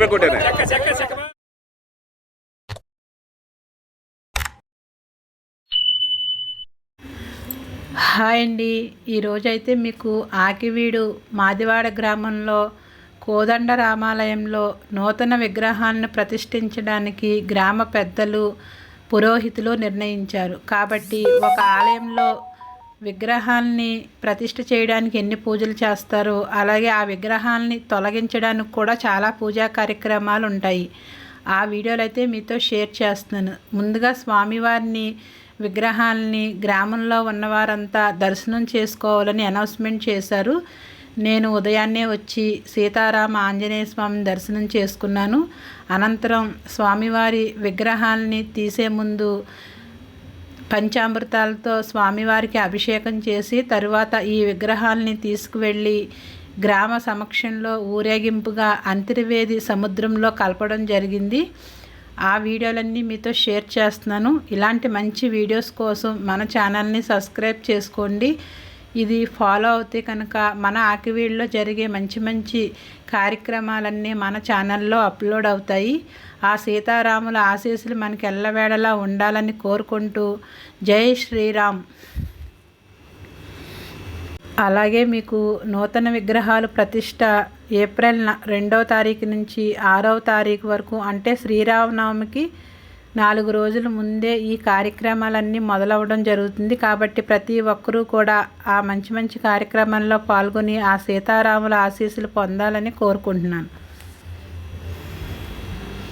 చెక్క మీద కొట్టానే హాయ్ అండి. ఈరోజైతే మీకు ఆకివీడు మాదివాడ గ్రామంలో కోదండ రామాలయంలో నూతన విగ్రహాలను ప్రతిష్ఠించడానికి గ్రామ పెద్దలు పురోహితులు నిర్ణయించారు. కాబట్టి ఒక ఆలయంలో విగ్రహాల్ని ప్రతిష్ఠ చేయడానికి ఎన్ని పూజలు చేస్తారో అలాగే ఆ విగ్రహాల్ని తొలగించడానికి కూడా చాలా పూజా కార్యక్రమాలు ఉంటాయి. ఆ వీడియోలు అయితే మీతో షేర్ చేస్తున్నాను. ముందుగా స్వామివారిని విగ్రహాలని గ్రామంలో ఉన్నవారంతా దర్శనం చేసుకోవాలని అనౌన్స్మెంట్ చేశారు. నేను ఉదయాన్నే వచ్చి సీతారామ ఆంజనేయ స్వామిని దర్శనం చేసుకున్నాను. అనంతరం స్వామివారి విగ్రహాలని తీసే ముందు పంచామృతాలతో స్వామివారికి అభిషేకం చేసి తరువాత ఈ విగ్రహాలని తీసుకువెళ్ళి గ్రామ సమక్షంలో ఊరేగింపుగా అంతర్వేది సముద్రంలో కలపడం జరిగింది. ఆ వీడియోలన్నీ మీతో షేర్ చేస్తున్నాను. ఇలాంటి మంచి వీడియోస్ కోసం మన ఛానల్ని సబ్స్క్రైబ్ చేసుకోండి. ఇది ఫాలో అవుతే కనుక మన ఆకివీడులో జరిగే మంచి మంచి కార్యక్రమాలన్నీ మన ఛానల్లో అప్లోడ్ అవుతాయి. ఆ సీతారాముల ఆశీస్సులు మనకి ఎల్లవేళలా ఉండాలని కోరుకుంటూ జై శ్రీరామ్. అలాగే మీకు నూతన విగ్రహాలు ప్రతిష్ట ఏప్రిల్ రెండవ తారీఖు నుంచి ఆరవ తారీఖు వరకు అంటే శ్రీరామనవమికి నాలుగు రోజుల ముందే ఈ కార్యక్రమాలన్నీ మొదలవడం జరుగుతుంది. కాబట్టి ప్రతి ఒక్కరూ కూడా ఆ మంచి మంచి కార్యక్రమాల్లో పాల్గొని ఆ సీతారాముల ఆశీస్సులు పొందాలని కోరుకుంటున్నాను.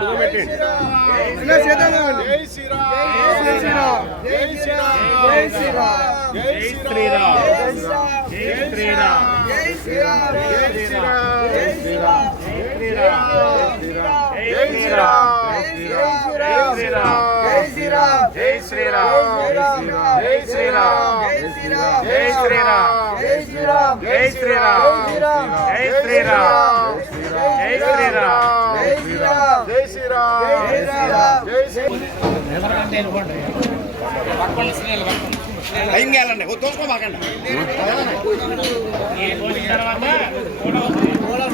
పొడుగు పెట్టండి జై శ్రీరామ్ జై శ్రీరామ్ జై శ్రీరామ్ జై శ్రీరామ్ జై శ్రీరామ్ జై శ్రీరామ్ జై శ్రీరామ్ జై శ్రీరామ్ జై శ్రీరామ్ జై శ్రీరామ్ జై శ్రీరామ్ జై శ్రీరామ్ జై శ్రీరామ్ జై శ్రీరామ్ జై శ్రీరామ్ జై శ్రీరామ్ జై శ్రీరామ్ టైం కావాలండి తోసుకోమాకండి మొదలు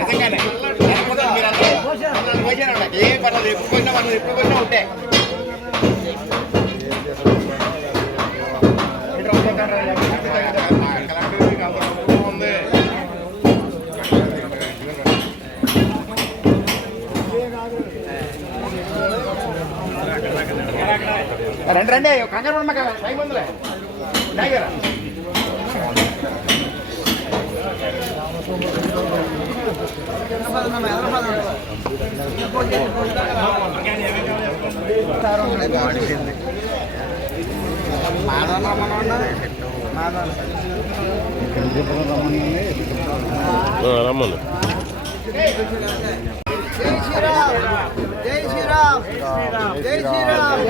నిజంగానే. ఏ పర్వాలేదు ఎప్పుడు పోయినా మనం ఎప్పుడు పోయినా ఉంటాయి రండి రండి. కంగారు పడమ్మ టైం ఉందిలే. ఉన్నాయి కదా. టైగర్ రమ్మను జై శ్రీరామ్. జై శ్రీరామ్. జై శ్రీరామ్.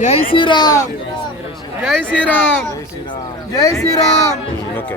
జై శ్రీరామ్. జై శ్రీరామ్ జై శ్రీరామ్. ఓకే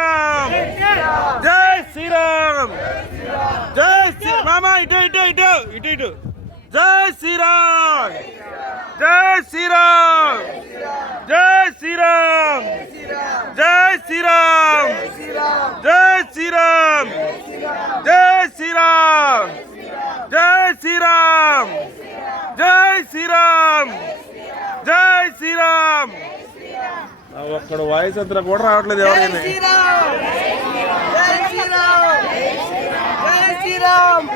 శ్రీరామ్ జై శ్రీరామ్ జై శ్రీ మామా ఇటు ఇటు ఇటు ఇటు ఇటు జై శ్రీరామ్ జై శ్రీరామ్ జై శ్రీరామ్ జై శ్రీరామ్ జై శ్రీరామ్ జై శ్రీరామ్ జై శ్రీరామ్ జై శ్రీరామ్ జై శ్రీరామ్ ఒక్కడ వాయిస్ అంతా కూడా రావట్లేదు ఎవరైనా జై శ్రీరామ్ జై శ్రీరామ్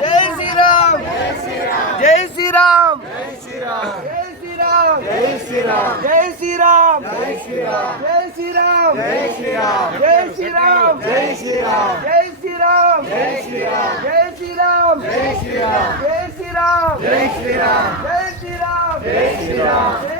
జై శ్రీరామ్ జై శ్రీరామ్ జై శ్రీరామ్ జై శ్రీరామ్ జై శ్రీరామ్ జై శ్రీరామ్ జై శ్రీరామ్ జై శ్రీరామ్ జై శ్రీరామ్ జై శ్రీరామ్ జై శ్రీరామ్ జై శ్రీరామ్ జై శ్రీరామ్ జై శ్రీరామ్ జై శ్రీరామ్ జై శ్రీరామ్ జై శ్రీరామ్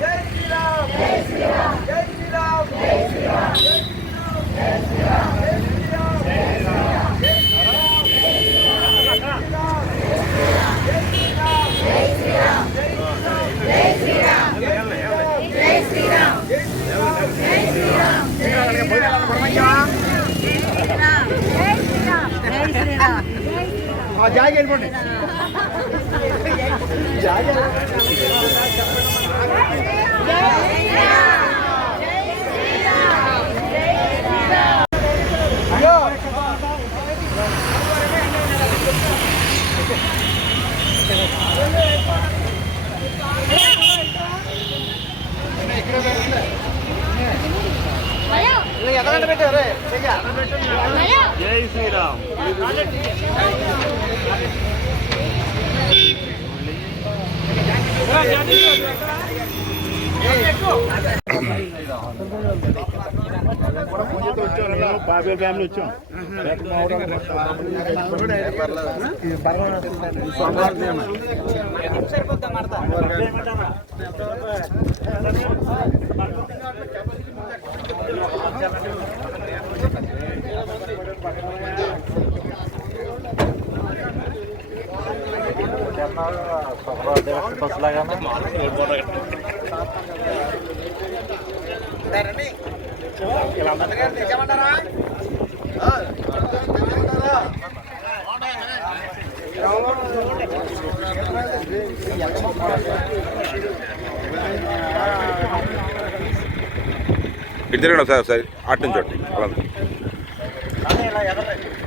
జై శ్రీరామ్ జై శ్రీరామ్ జై శ్రీరామ్ రే సాయి చెప్పండి. జై శ్రీరామ్? బాబే ఫ్యామిలీ వచ్చాం ఇటు ఇద్దరు సార్ సార్ అటు నుంచి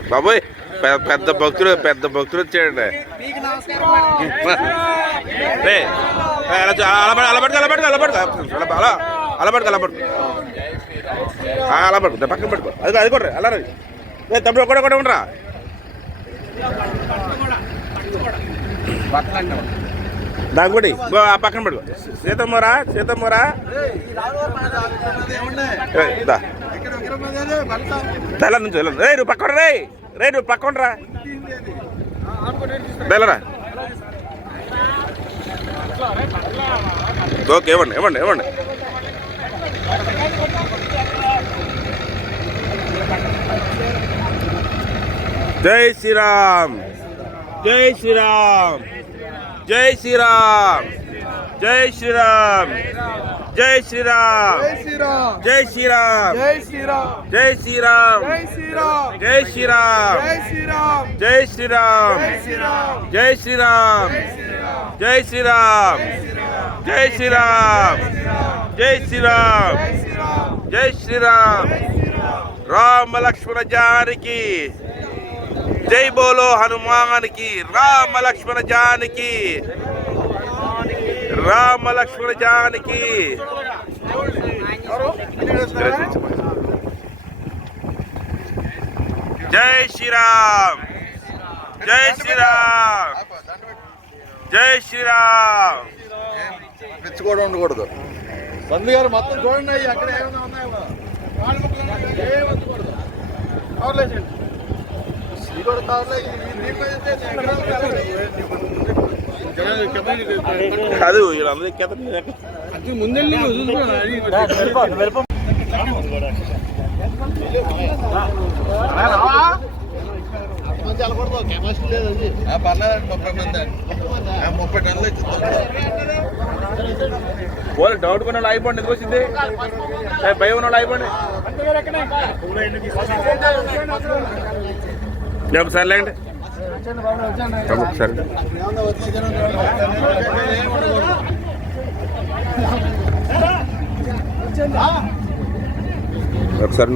బాబోయ్ పెద్ద భక్తులు పెద్ద భక్తులు వచ్చేయండి రే, ఏ, అలా చూ- అలా పడు, అలా పడుకో అలా పడుకో అలా పడుకో అలా అలా అలా పడుకో అలా పడుకో అలా పడుకో పక్కన పడుకో అది అది కూడా అలా రే తప్పుడు తమ్ముడు ఒకటి ఒకటి ఉండరా దాని కూడా ఆ పక్కన పడుకో సీతమ్మరా సీతమ్మరా ఏ, దా తెల్ల నుంచి రే నువ్వు పక్కన రే రే నువ్వు పక్కన రా వెళ్ళరా ఓకే ఇవ్వండి ఇవ్వండి ఇవ్వండి. జై శ్రీరామ్ జై శ్రీరామ్ జై శ్రీరామ్. జై శ్రీరామ్ జై శ్రీరామ్ జై శ్రీరామ్ జై శ్రీరామ్ జై శ్రీరామ్ జై శ్రీరామ్ జై శ్రీరామ్ జై శ్రీరామ్ జై శ్రీరామ్ శ్రీరామ్ జై శ్రీరామ్ జై శ్రీరామ్ జై శ్రీరామ్ జై శ్రీరామ్ జై శ్రీరామ్ రామ లక్ష్మణ జానకి జై బోలో హనుమాన్కి రామ లక్ష్మణ జానకి రామ లక్ష్మణ జానకి జై శ్రీరామ్. జై శ్రీరామ్. జై శ్రీరామ్. మెచ్చుకోవడం ఉండకూడదు. బంధు గారు మొత్తం చూడండి అక్కడ ఏమైనా ఉన్నాయో ఏమొచ్చకూడదు ఇది కూడా కావాలి కాదు వీళ్ళందరూ ఎక్కేస్తారు మంది వెళ్ళకూడదు కెపాసిటీ లేదు పర్లేదండి ముప్పై మంది ఆ, ముప్పై టన్నులు ఇచ్చుతాం వాళ్ళు డౌట్ కొన్ని వాళ్ళు అయిపోండి ఎందుకు వచ్చింది? భయం ఉన్న వాళ్ళు అయిపోండి. సర్లేండి ఒకసారి ఒకసారి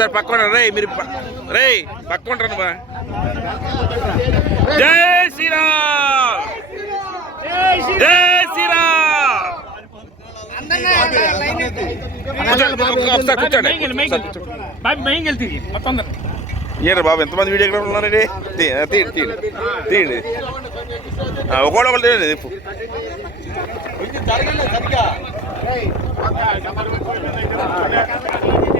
ఒకసారి పక్కన రే మీరు రే పక్కన ఉంటారు బా జై శ్రీరామ్! జై శ్రీరామ్! ఒకసారి కూర్చోండి బాబు ఎంతమంది వీడియో ఎక్కడ ఉన్నారండి? తీ- తీయండి. తీయండి తీయండి ఒకడొకరు తీయండి జాగ్రత్త. నేను తెల్ల-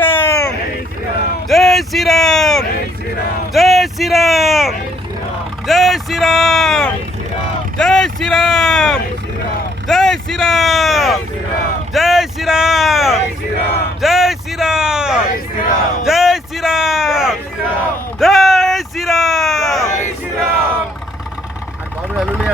శ్రీరామ్ జై శ్రీరామ్ జై శ్రీరామ్ జై శ్రీరామ్ జై శ్రీరామ్ జై శ్రీరామ్ జై శ్రీరామ్ జై శ్రీరామ్ జై శ్రీరామ్ జై శ్రీరామ్ బాబు అల్లుడి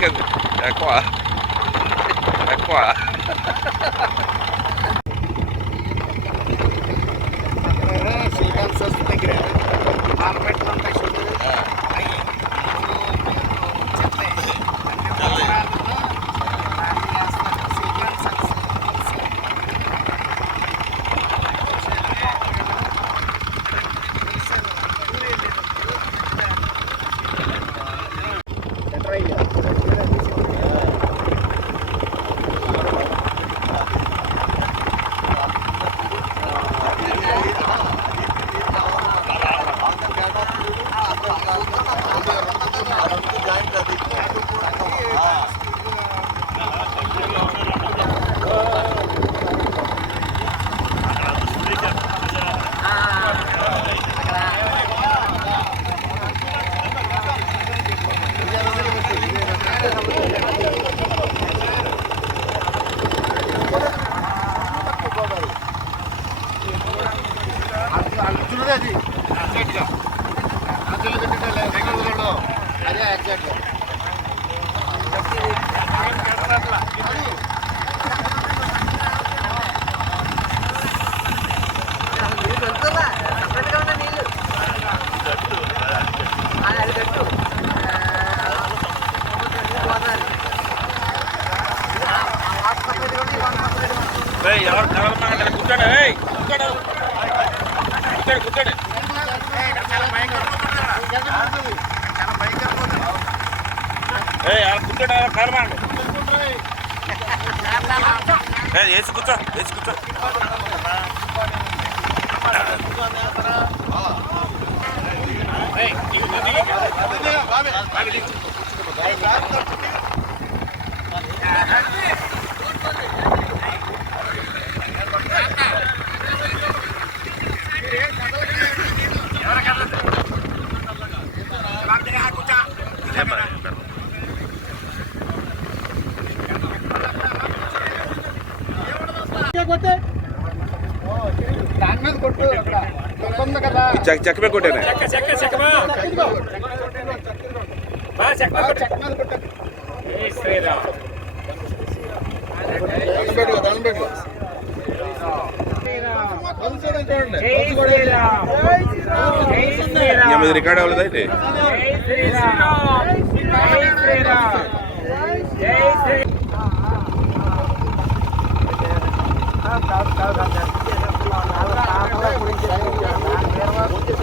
que é com a. É com a. Ah, sim, vamos fazer o grana. Ah, não vai tomar um teste. కూర్చోండి కూర్చోడు. కూర్చోడు కూర్చోడు. కూర్చోడు కలమండి వేసి కూర్చో వేసి కూర్చో. బాబే జై శ్రీరామ్ జై శ్రీరామ్ ఇది రికార్డ్ అవ్వలేదు అయితే జై శ్రీరామ్ జై శ్రీరామ్ జై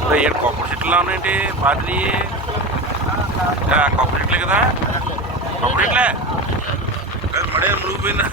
శ్రీ ఏడు కొబ్బరి చెట్లు ఉన్నాయండి పాతది కొబ్బరి చెట్లే కదా కొబ్బరి చెట్లే అది మడే మురిగిపోయిందా